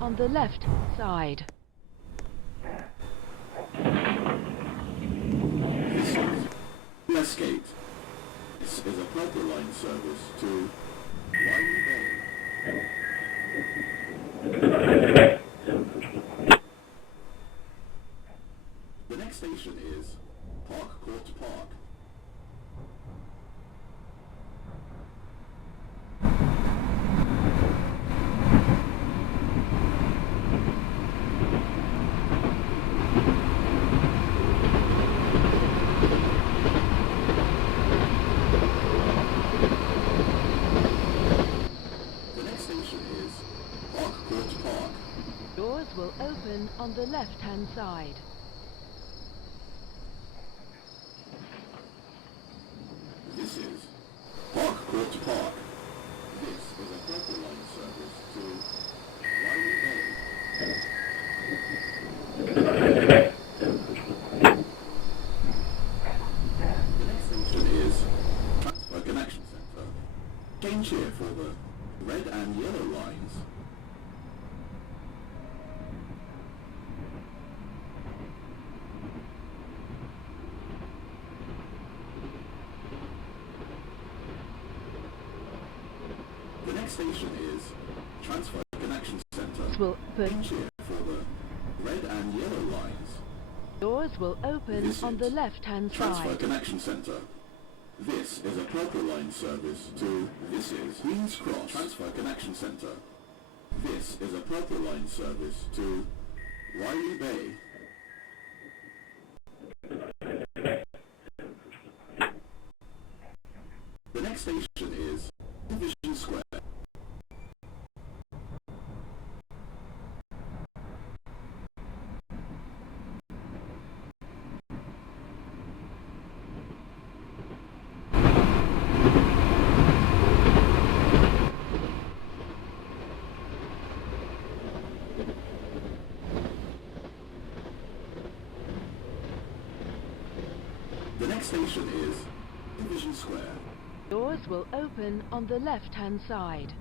on the left side. Westgate. This is a Purple Line service to Wiley Bay. The next station is Park Court Park. The next station is Park Court Park. Doors will open on the left-hand side. This is Park Court Park. This is a Purple Line service to Wiley Bay. The next station is Transfer Connection Center. Change here for the red and yellow lines. The next station is Transfer Connection Center. Doors will open. Change here for the red and yellow lines. Doors will open This on is the left-hand Transfer side. Connection Center. This is a Purple Line service to... This is Queen's Cross Transfer Connection Center. This is a Purple Line service to Wiley Bay. The next station is Division Square. The next station is Division Square. Doors will open on the left-hand side.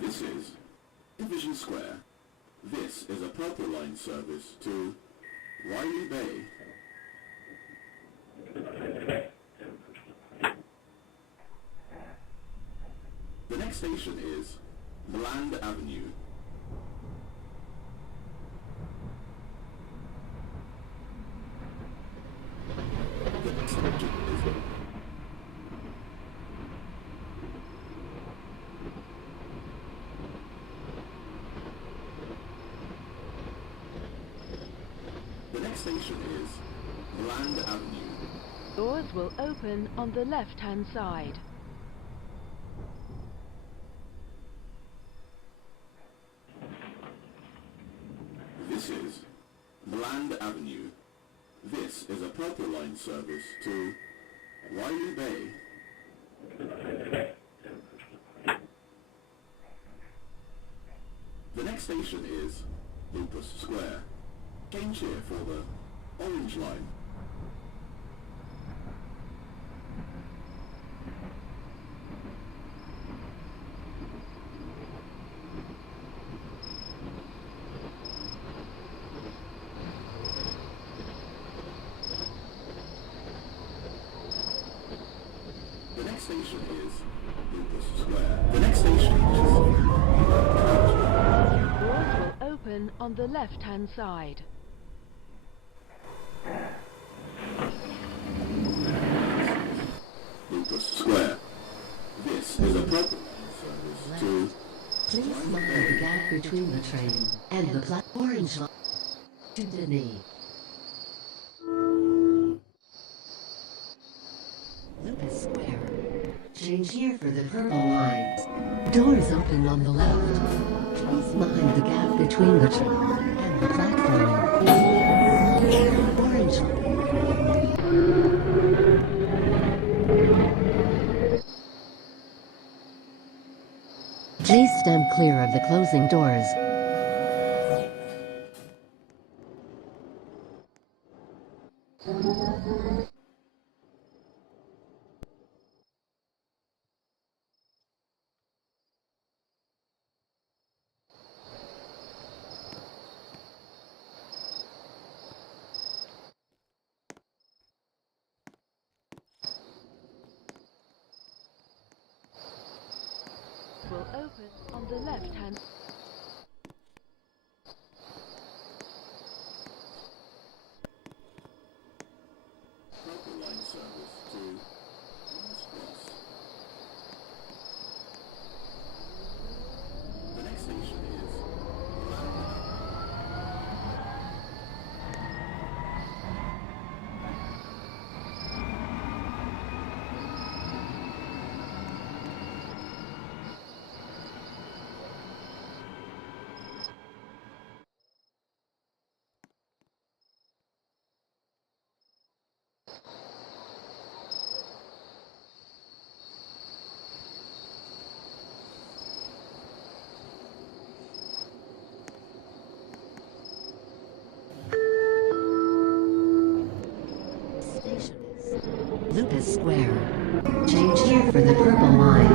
This is Division Square. This is a Purple Line service to Wiley Bay. The next station is Bland Avenue. The next station is The next station is Bland Avenue. Doors will open on the left-hand side. This is Bland Avenue. This is a Purple Line service to Wiley Bay. The next station is Lupus Square. Change here for the Orange Line. The next station is Lupus Square. The next station is Doors will open on the left-hand side. Lupus Square. This is a Purple Line service to Please mind the gap between the train and the orange line to Denis. Lucas Square. Change here for the purple line. Doors open on the left. Please mind the gap between the train and the platform. Orange line. Please stand clear of the closing doors. the left-hand. Purple Line service to Queen's Cross. The next station is Station is Lucas Square. Change here for the Purple Line.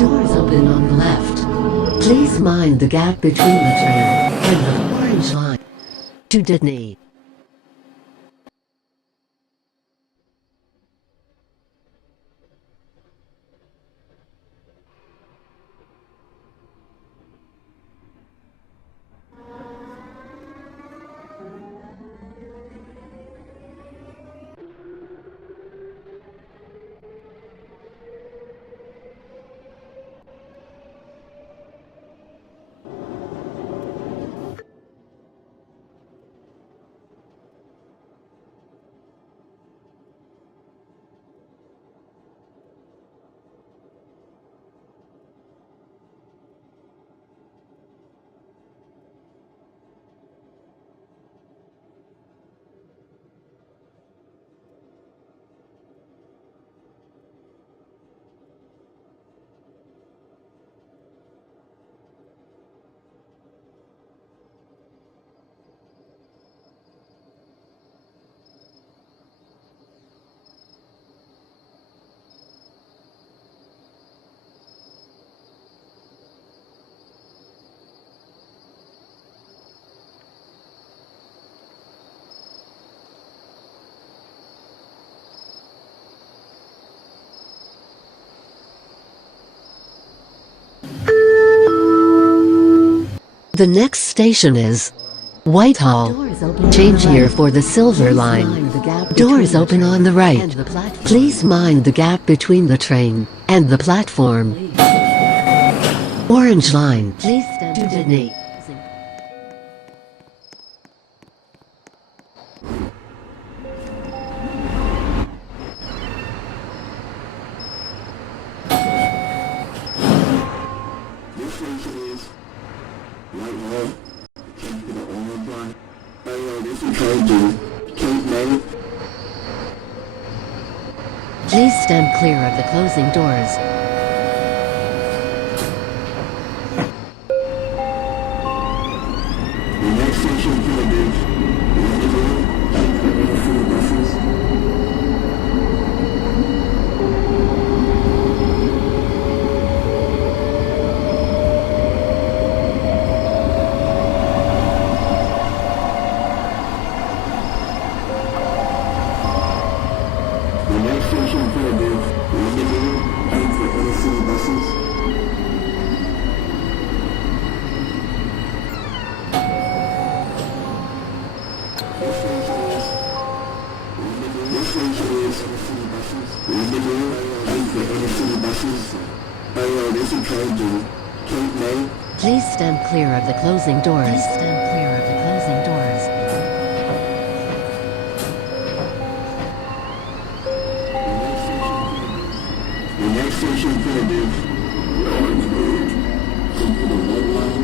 Doors open on the left. Please mind the gap between the train and the Orange Line. To Dudney. The next station is Whitehall. Change here for the Silver Line. Doors open on the right. Please mind the gap between the train and the platform. Orange Line. Please stand to Dudney. this station is Whitehall. Change to the Orange Line. This is trying to Cape May. Please stand clear of the closing doors. The next station is Waterloo. Change for intercity buses. The next station is Waterloo. Change for intercity buses. This station is Waterloo. Change for intercity buses. This is trying to Cape May. Please stand clear of the closing doors. Please stand clear of the closing doors. The next station is Orange Road. Take the red line.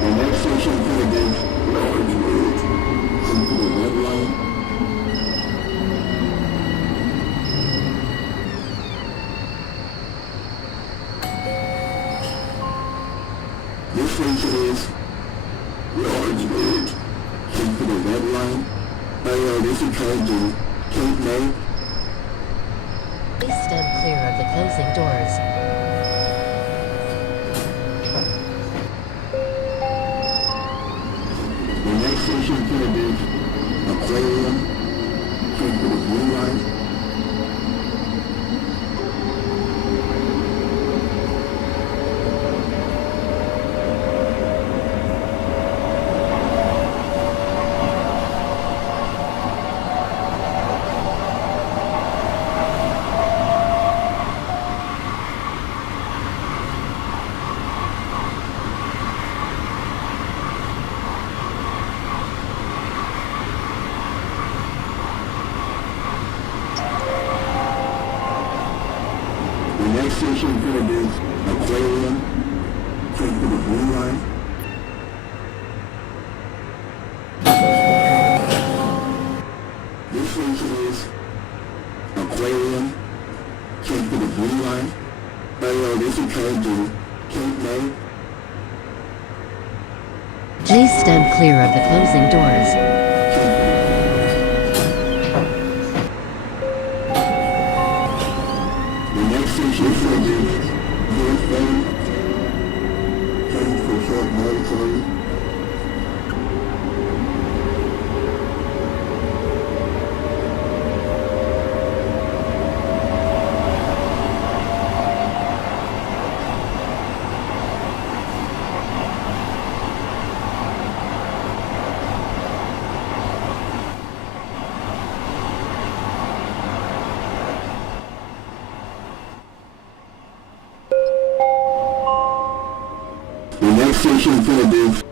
The next station is Orange Road. Take the red line. This station is Orange Road. Take the red line. This is trying to Cape May. Please stand clear of the closing doors. next station is going to be Aquarium. Take the blue line. The next station is going to be Aquarium. Take the blue line. This station is Aquarium. Take the blue line. This is code to Cape May. Please stand clear of the closing doors. The next station is going to be North Bay. Heading for Short Military. The next station is going to be